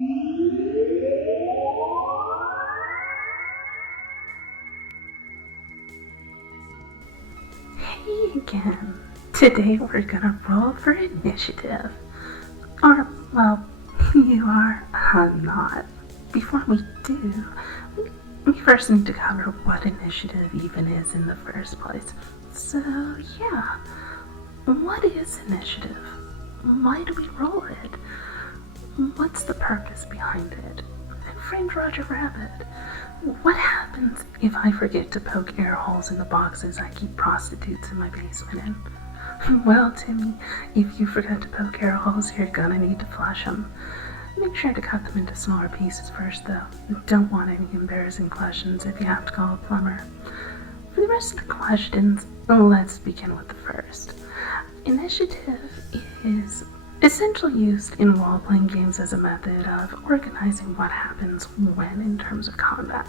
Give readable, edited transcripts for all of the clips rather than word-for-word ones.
Hey again. Today we're gonna roll for initiative. Or, well, you are, not. Before we do, we first need to cover what initiative even is in the first place. So, yeah. What is initiative? Why do we roll it? What's the purpose behind it? And friend Roger Rabbit, what happens if I forget to poke air holes in the boxes I keep prostitutes in my basement in? Well, Timmy, if you forget to poke air holes, you're gonna need to flush them. Make sure to cut them into smaller pieces first, though. Don't want any embarrassing questions if you have to call a plumber. For the rest of the questions, let's begin with the first. Initiative is essentially used in role-playing games as a method of organizing what happens when in terms of combat.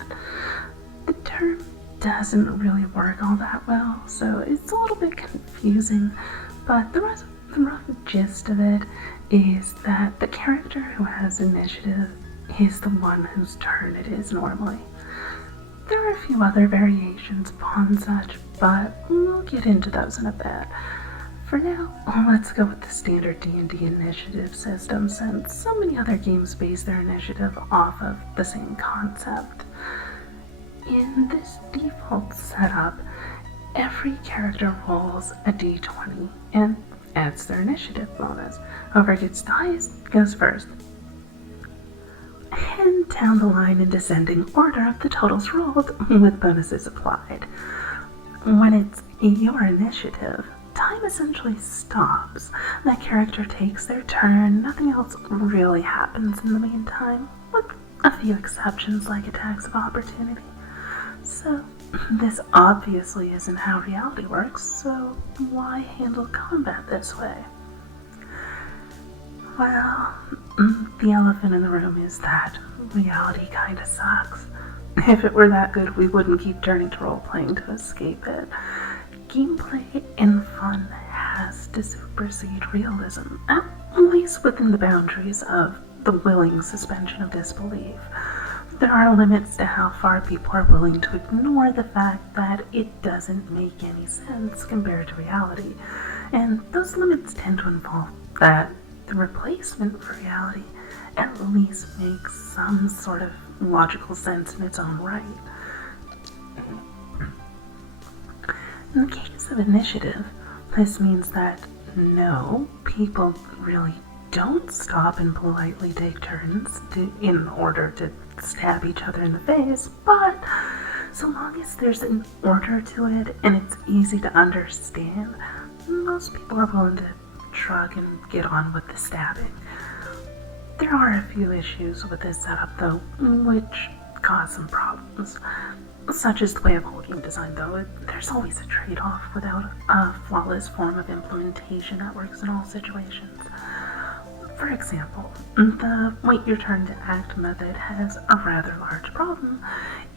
The term doesn't really work all that well, so it's a little bit confusing, but the rough gist of it is that the character who has initiative is the one whose turn it is normally. There are a few other variations upon such, but we'll get into those in a bit. For now, let's go with the standard D&D initiative system, since so many other games base their initiative off of the same concept. In this default setup, every character rolls a d20 and adds their initiative bonus. Whoever gets the highest goes first. And down the line in descending order of the totals rolled, with bonuses applied. When it's your initiative, time essentially stops. That character takes their turn, nothing else really happens in the meantime, with a few exceptions like attacks of opportunity. So, this obviously isn't how reality works, so why handle combat this way? Well, the elephant in the room is that reality kinda sucks. If it were that good, we wouldn't keep turning to role-playing to escape it. Gameplay and fun has to supersede realism, at least within the boundaries of the willing suspension of disbelief. There are limits to how far people are willing to ignore the fact that it doesn't make any sense compared to reality, and those limits tend to involve that the replacement for reality at least makes some sort of logical sense in its own right. In the case of initiative, this means that no, people really don't stop and politely take turns in order to stab each other in the face, but so long as there's an order to it and it's easy to understand, most people are willing to shrug and get on with the stabbing. There are a few issues with this setup, though, which cause some problems. Such as the way of whole game design, though, there's always a trade-off without a flawless form of implementation that works in all situations. For example, the wait your turn to act method has a rather large problem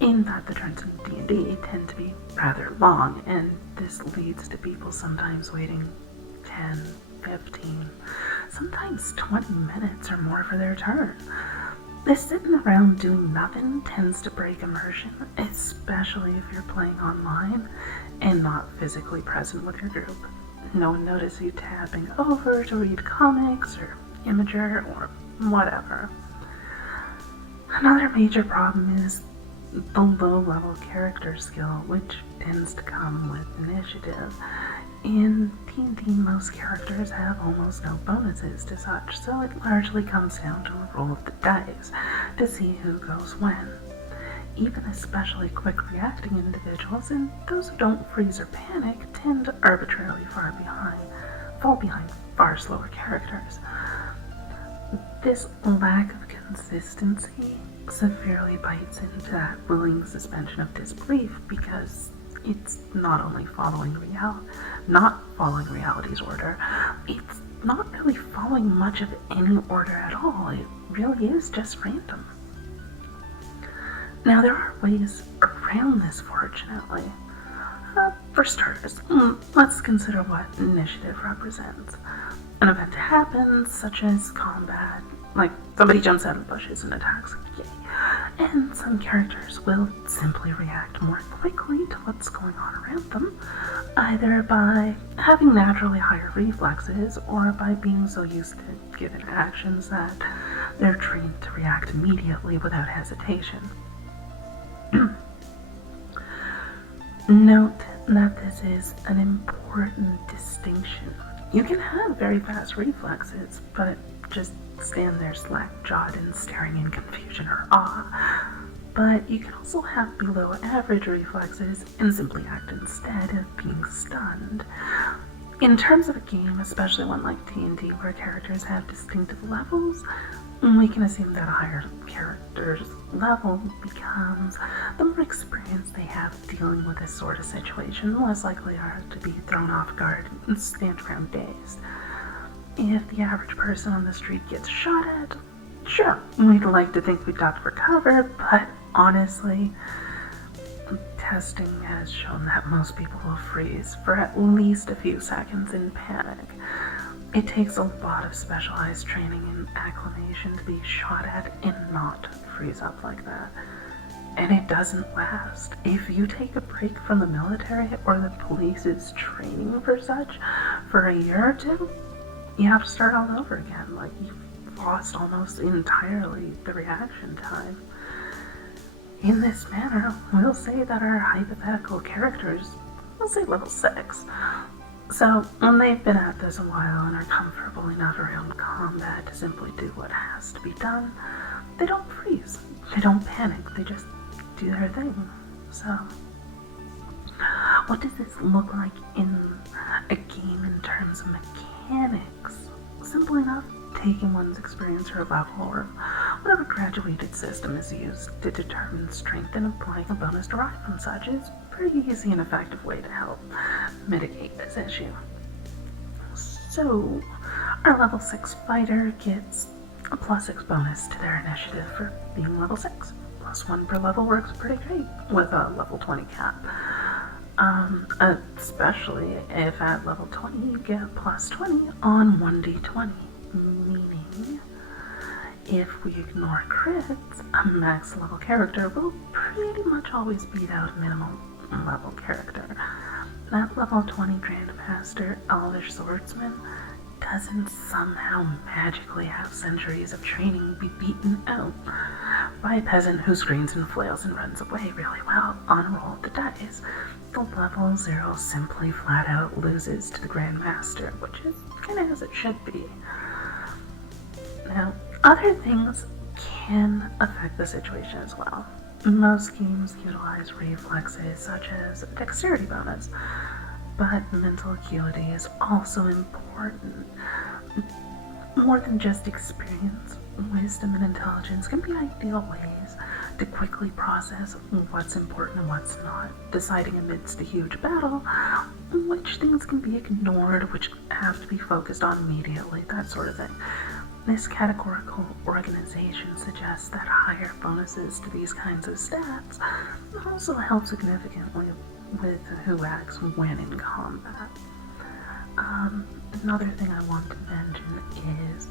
in that the turns in D&D tend to be rather long, and this leads to people sometimes waiting 10, 15, sometimes 20 minutes or more for their turn. This sitting around doing nothing tends to break immersion, especially if you're playing online and not physically present with your group. No one notices you tapping over to read comics or Imager or whatever. Another major problem is the low-level character skill, which tends to come with initiative. In D&D, most characters have almost no bonuses to such, so it largely comes down to a roll of the dice to see who goes when. Even especially quick-reacting individuals and those who don't freeze or panic tend to arbitrarily fall behind far slower characters. This lack of consistency severely bites into that willing suspension of disbelief, because it's not only not following reality's order, it's not really following much of any order at all. It really is just random. Now, there are ways around this, fortunately. For starters, let's consider what initiative represents. An event happens, such as combat, Like, somebody jumps out of the bushes and attacks. Yay. And some characters will simply react more quickly to what's going on around them, either by having naturally higher reflexes or by being so used to given actions that they're trained to react immediately without hesitation. Note that this is an important distinction. You can have very fast reflexes, but just stand there slack-jawed and staring in confusion or awe. But you can also have below average reflexes and simply act instead of being stunned. In terms of a game, especially one like D&D where characters have distinctive levels, we can assume that a higher character's level becomes the more experience they have dealing with this sort of situation, the less likely are to be thrown off guard and stand around dazed. If the average person on the street gets shot at, sure, we'd like to think we got to recover, but honestly, testing has shown that most people will freeze for at least a few seconds in panic. It takes a lot of specialized training and acclimation to be shot at and not freeze up like that. And it doesn't last. If you take a break from the military or the police's training for such for a year or two, you have to start all over again. Like, you've lost almost entirely the reaction time. In this manner, we'll say that our hypothetical characters, we'll say level 6. So, when they've been at this a while and are comfortable enough around combat to simply do what has to be done, they don't freeze. They don't panic. They just do their thing. So, what does this look like in a game in terms of mechanics? Simple enough, taking one's experience or level or whatever graduated system is used to determine strength and applying a bonus derived from such is a pretty easy and effective way to help mitigate this issue. So, our level 6 fighter gets a +6 bonus to their initiative for being level 6. +1 per level works pretty great with a level 20 cap. Especially if at level 20 you get +20 on 1d20, meaning if we ignore crits, a max level character will pretty much always beat out a minimum level character. That level 20 Grandmaster Elvish Swordsman doesn't somehow magically have centuries of training be beaten out by a peasant who screams and flails and runs away really well on a roll of the dice. The level 0 simply flat out loses to the Grandmaster, which is kind of as it should be. Now, other things can affect the situation as well. Most games utilize reflexes such as a dexterity bonus, but mental acuity is also important. More than just experience, wisdom and intelligence can be ideal ways to quickly process what's important and what's not, deciding amidst a huge battle which things can be ignored, which have to be focused on immediately, that sort of thing. This categorical organization suggests that higher bonuses to these kinds of stats also help significantly with who acts when in combat. Another thing I want to mention is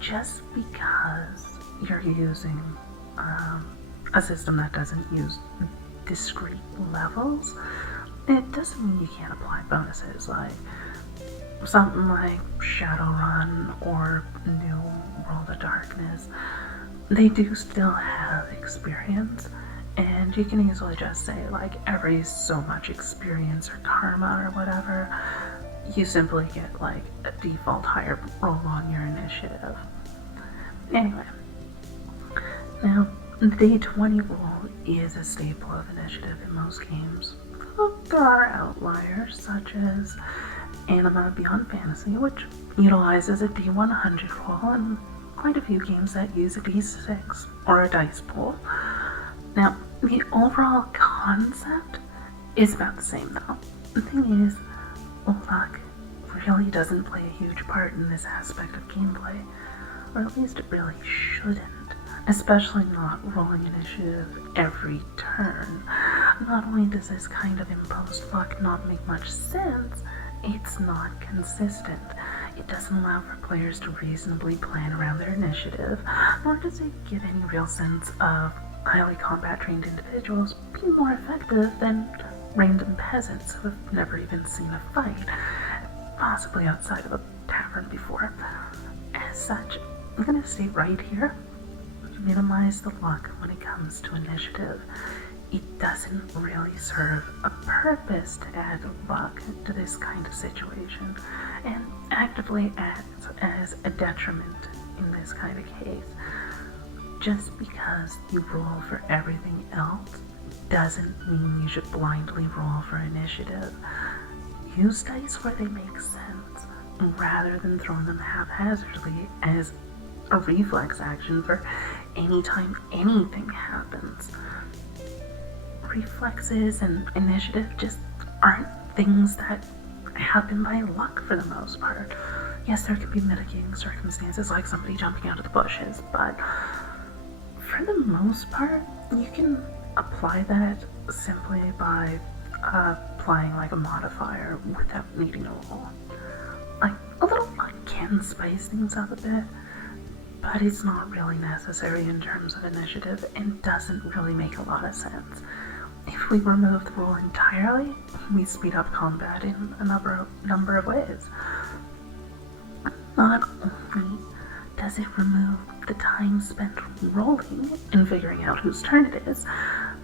just because you're using a system that doesn't use discrete levels, it doesn't mean you can't apply bonuses like something like Shadowrun or New World of Darkness. They do still have experience, and you can easily just say like every so much experience or karma or whatever, you simply get like a default higher roll on your initiative. Anyway, now the D20 roll is a staple of initiative in most games. There are outliers such as Anima Beyond Fantasy, which utilizes a D100 roll, and quite a few games that use a D6 or a dice pool. Now, the overall concept is about the same though. The thing is, luck really doesn't play a huge part in this aspect of gameplay, or at least it really shouldn't, especially not rolling initiative every turn. Not only does this kind of imposed luck not make much sense, it's not consistent. it doesn't allow for players to reasonably plan around their initiative, nor does it give any real sense of highly combat-trained individuals being more effective than random peasants who have never even seen a fight, possibly outside of a tavern before. As such, I'm going to state right here, minimize the luck when it comes to initiative. It doesn't really serve a purpose to add luck to this kind of situation, and actively acts as a detriment in this kind of case. Just because you roll for everything else doesn't mean you should blindly roll for initiative. Use dice where they make sense, rather than throwing them haphazardly as a reflex action for any time anything happens. Reflexes and initiative just aren't things that happen by luck for the most part. Yes, there could be mitigating circumstances like somebody jumping out of the bushes, but for the most part, you can apply that simply by applying like a modifier without needing a roll. Like, a little luck can spice things up a bit, but it's not really necessary in terms of initiative and doesn't really make a lot of sense. If we remove the roll entirely, we speed up combat in a number of ways. Not only does it remove the time spent rolling and figuring out whose turn it is,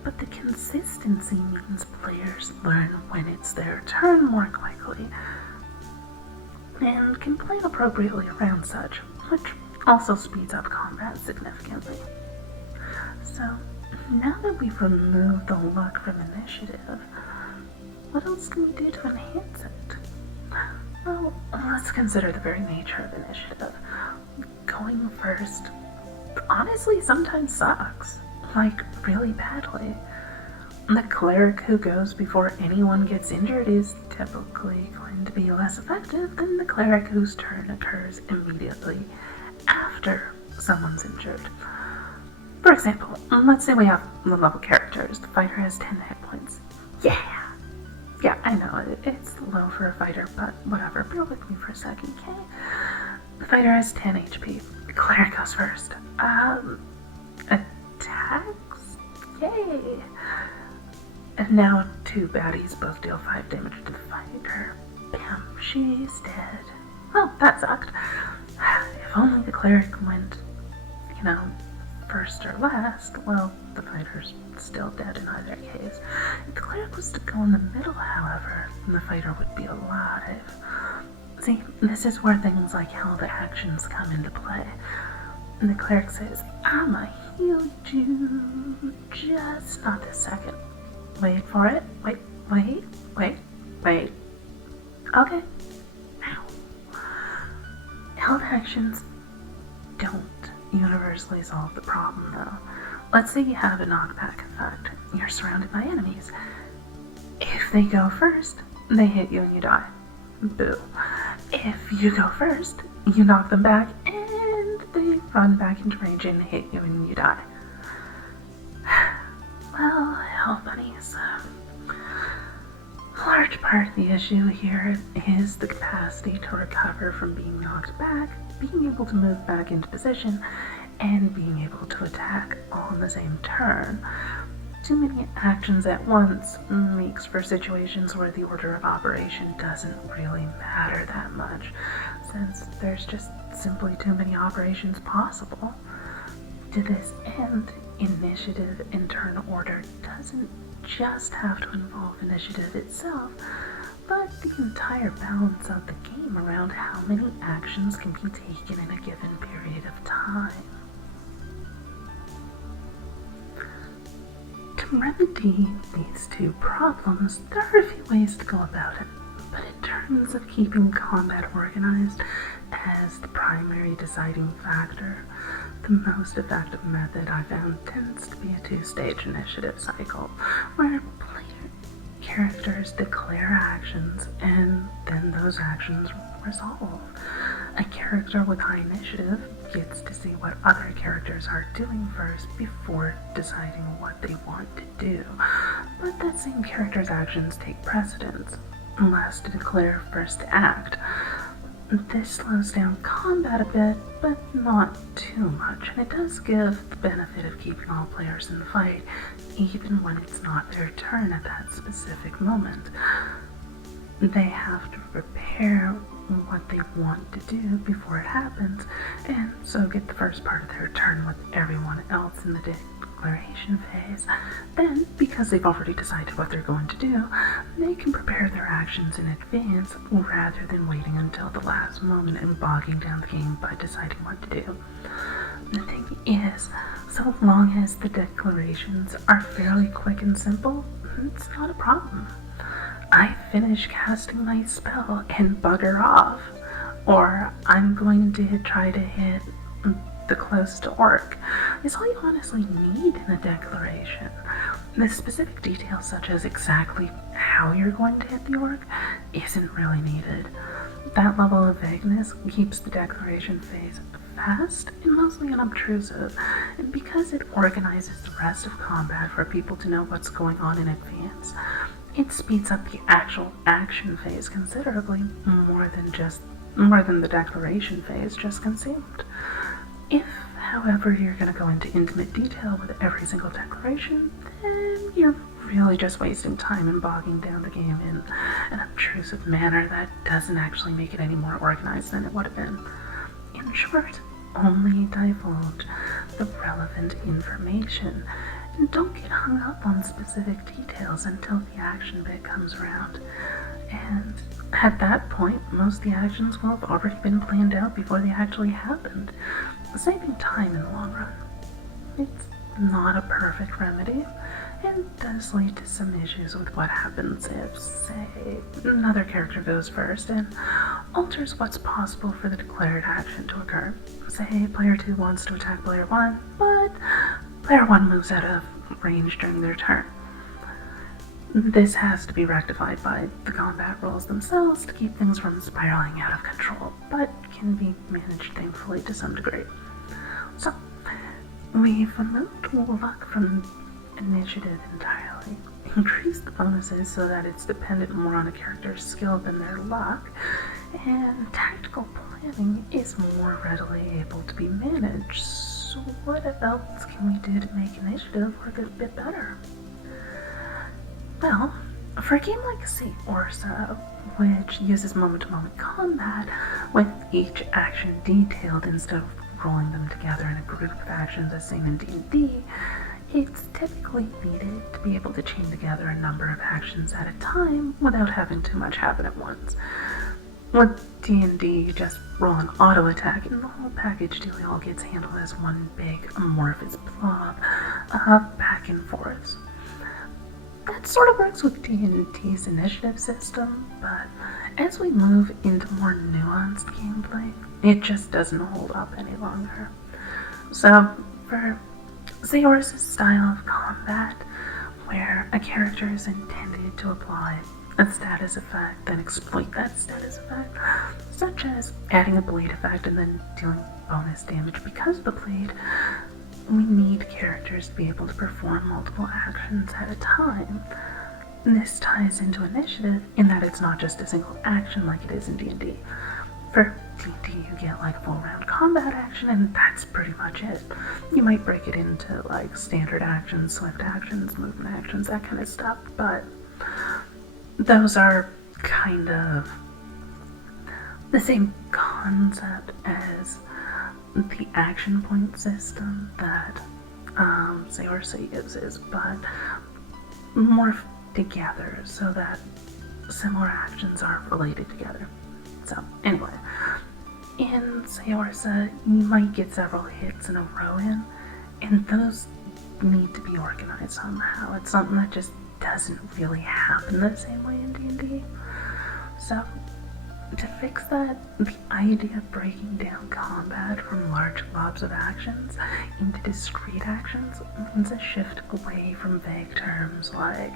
but the consistency means players learn when it's their turn more quickly and can plan appropriately around such, which also speeds up combat significantly. So, now that we've removed the luck from initiative, what else can we do to enhance it? Well, let's consider the very nature of initiative. Going first, honestly, sometimes sucks. Like, really badly. The cleric who goes before anyone gets injured is typically going to be less effective than the cleric whose turn occurs immediately after someone's injured. For example, let's say we have low-level characters. The fighter has 10 hit points. Yeah, I know, it's low for a fighter, but whatever. Bear with me for a second, okay? The fighter has 10 HP. The cleric goes first. Attacks? Yay! And now two baddies both deal 5 damage to the fighter. Bam, she's dead. Well, that sucked. If only the cleric went, first or last, well, the fighter's still dead in either case. If the cleric was to go in the middle, however, then the fighter would be alive. See, this is where things like held actions come into play. And the cleric says, I'ma heal you, just not this second. Wait for it. Wait. Okay. Now, held actions don't universally solve the problem, though. Let's say you have a knockback effect. You're surrounded by enemies. If they go first, they hit you and you die. Boo. If you go first, you knock them back and they run back into range and hit you and you die. Well, hell bunnies. A large part of the issue here is the capacity to recover from being knocked back, being able to move back into position, and being able to attack all in the same turn. Too many actions at once makes for situations where the order of operation doesn't really matter that much, since there's just simply too many operations possible. To this end, initiative in turn order doesn't just have to involve initiative itself, but the entire balance of the game around how many actions can be taken in a given period of time. To remedy these two problems, there are a few ways to go about it, but in terms of keeping combat organized as the primary deciding factor, the most effective method I found tends to be a 2-stage initiative cycle, where characters declare actions and then those actions resolve. A character with high initiative gets to see what other characters are doing first before deciding what they want to do, but that same character's actions take precedence, last to declare, first to act. This slows down combat a bit, but not too much, and it does give the benefit of keeping all players in the fight, even when it's not their turn at that specific moment. They have to prepare what they want to do before it happens, and so get the first part of their turn with everyone else in the declaration phase. Then, because they've already decided what they're going to do, they can prepare their actions in advance rather than waiting until the last moment and bogging down the game by deciding what to do. The thing is, so long as the declarations are fairly quick and simple, it's not a problem. I finish casting my spell and bugger off, or I'm going to try to hit the closest orc. It's all you honestly need in a declaration. The specific details, such as exactly how you're going to hit the orc, isn't really needed. That level of vagueness keeps the declaration phase fast and mostly unobtrusive, and because it organizes the rest of combat for people to know what's going on in advance, it speeds up the actual action phase considerably more than the declaration phase just consumed. If, however, you're going to go into intimate detail with every single declaration, then you're really just wasting time and bogging down the game in an obtrusive manner that doesn't actually make it any more organized than it would have been. In short, only divulge the relevant information, and don't get hung up on specific details until the action bit comes around. And at that point, most of the actions will have already been planned out before they actually happened, saving time in the long run. It's not a perfect remedy, and does lead to some issues with what happens if, say, another character goes first and alters what's possible for the declared action to occur. Say, player 2 wants to attack player 1, but player 1 moves out of range during their turn. This has to be rectified by the combat rules themselves to keep things from spiraling out of control, but can be managed thankfully to some degree. So, we've removed luck from initiative entirely, increased the bonuses so that it's dependent more on a character's skill than their luck, and tactical planning is more readily able to be managed. So what else can we do to make initiative work a bit better? Well, for a game like Saorsa, which uses moment-to-moment combat, with each action detailed instead of rolling them together in a group of actions as seen in D&D, it's typically needed to be able to chain together a number of actions at a time without having too much happen at once. With D&D, you just roll an auto attack and the whole package deal all gets handled as one big amorphous blob of back and forth. That sort of works with D&D's initiative system, but as we move into more nuanced gameplay, it just doesn't hold up any longer. So, for Saorsa's style of combat, where a character is intended to apply a status effect, then exploit that status effect, such as adding a blade effect and then dealing bonus damage because of the blade, we need characters to be able to perform multiple actions at a time. This ties into initiative in that it's not just a single action like it is in D&D. For D&D, you get like full round combat action, and that's pretty much it. You might break it into like standard actions, swift actions, movement actions, that kind of stuff, but those are kind of the same concept as the action point system that Saorsa uses, but more together so that similar actions aren't related together. So, anyway, in Saorsa, you might get several hits in a row in, and those need to be organized somehow. It's something that just doesn't really happen the same way in D&D. So, to fix that, the idea of breaking down combat from large globs of actions into discrete actions means a shift away from vague terms like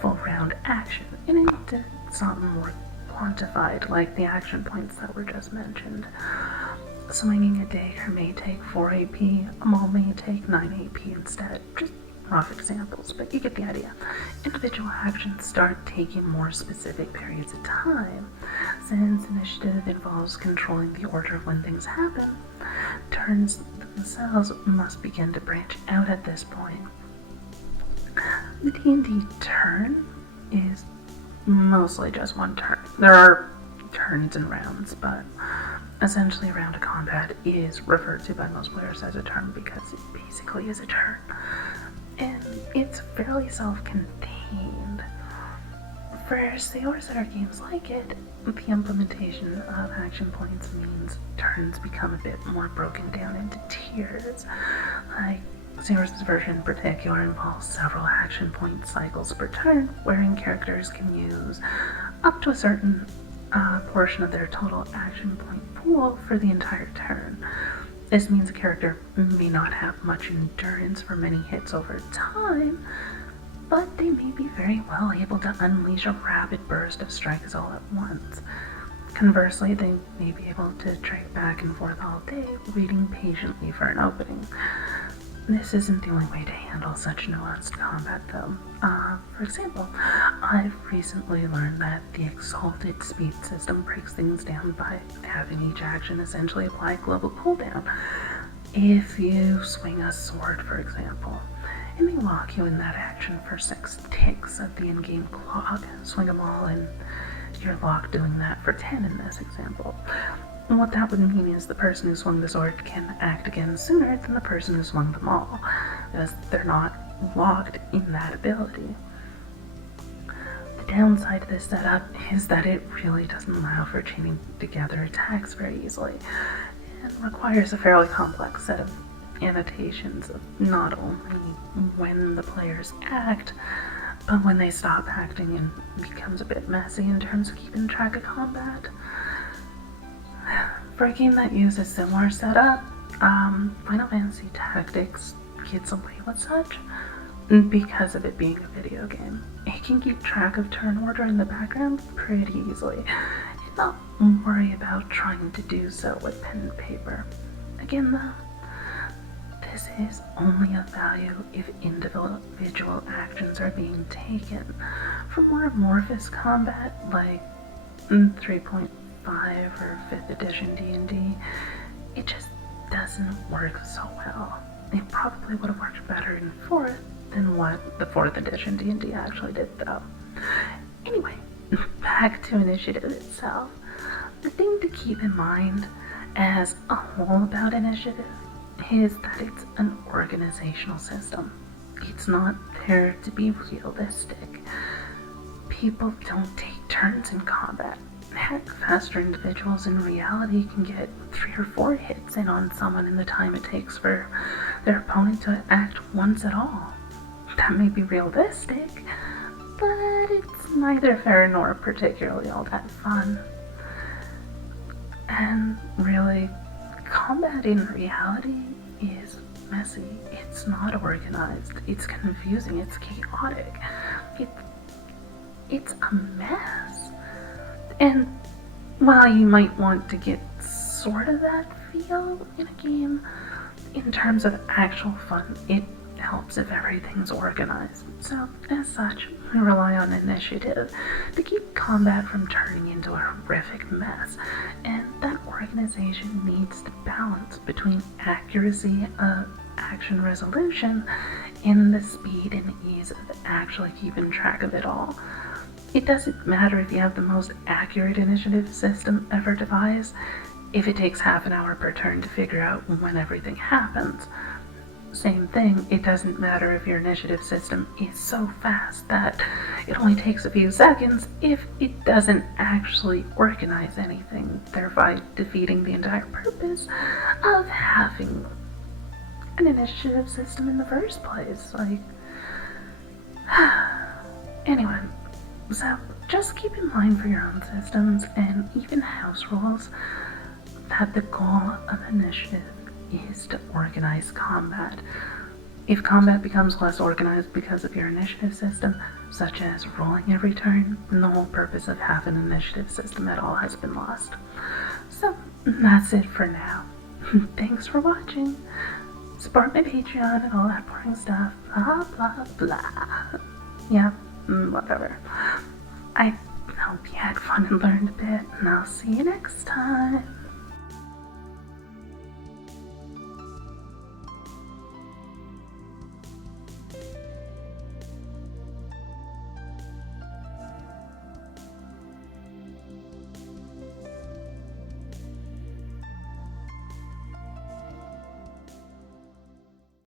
full round action and into something more quantified, like the action points that were just mentioned. Swinging a dagger may take 4 AP, a maul may take 9 AP instead. Just rough examples, but you get the idea. Individual actions start taking more specific periods of time. Since initiative involves controlling the order of when things happen, turns themselves must begin to branch out at this point. The D&D turn is mostly just one turn. There are turns and rounds, but essentially a round of combat is referred to by most players as a turn because it basically is a turn. And it's fairly self-contained. For Saorsa or games like it, the implementation of action points means turns become a bit more broken down into tiers. Like, Saorsa's version in particular involves several action point cycles per turn, wherein characters can use up to a certain portion of their total action point pool for the entire turn. This means a character may not have much endurance for many hits over time, but they may be very well able to unleash a rapid burst of strikes all at once. Conversely, they may be able to trade back and forth all day, waiting patiently for an opening. This isn't the only way to handle such nuanced combat, though. For example, I've recently learned that the Exalted Speed system breaks things down by having each action essentially apply a global cooldown. If you swing a sword, for example, it may lock you in that action for 6 ticks of the in-game clock. Swing them all and you're locked doing that for 10 in this example. And what that would mean is the person who swung the sword can act again sooner than the person who swung them all, because they're not locked in that ability. The downside to this setup is that it really doesn't allow for chaining together attacks very easily, and requires a fairly complex set of annotations of not only when the players act, but when they stop acting, and becomes a bit messy in terms of keeping track of combat. For a game that uses similar setup, Final Fantasy Tactics gets away with such because of it being a video game. It can keep track of turn order in the background pretty easily, and not worry about trying to do so with pen and paper. Again though, this is only of value if individual actions are being taken. For more amorphous combat, like 3.5 or 5th edition D&D, it just doesn't work so well. It probably would have worked better in 4th than what the 4th edition D&D actually did though. Anyway, back to initiative itself. The thing to keep in mind as a whole about initiative is that it's an organizational system. It's not there to be realistic. People don't take turns in combat. Heck, faster individuals in reality can get 3 or 4 hits in on someone in the time it takes for their opponent to act once at all. That may be realistic, but it's neither fair nor particularly all that fun. And really, combat in reality is messy. It's not organized. It's confusing. It's chaotic. It's a mess. And while you might want to get sort of that feel in a game, in terms of actual fun, it helps if everything's organized. So, as such, we rely on initiative to keep combat from turning into a horrific mess, and that organization needs to balance between accuracy of action resolution and the speed and ease of actually keeping track of it all. It doesn't matter if you have the most accurate initiative system ever devised if it takes half an hour per turn to figure out when everything happens. Same thing, it doesn't matter if your initiative system is so fast that it only takes a few seconds if it doesn't actually organize anything, thereby defeating the entire purpose of having an initiative system in the first place. Anyway, so just keep in mind for your own systems and even house rules that the goal of initiative is to organize combat. If combat becomes less organized because of your initiative system, such as rolling every turn, then the whole purpose of having an initiative system at all has been lost. So that's it for now. Thanks for watching. support my Patreon and all that boring stuff. Blah, blah, blah. Yeah, whatever. I hope you had fun and learned a bit, and I'll see you next time.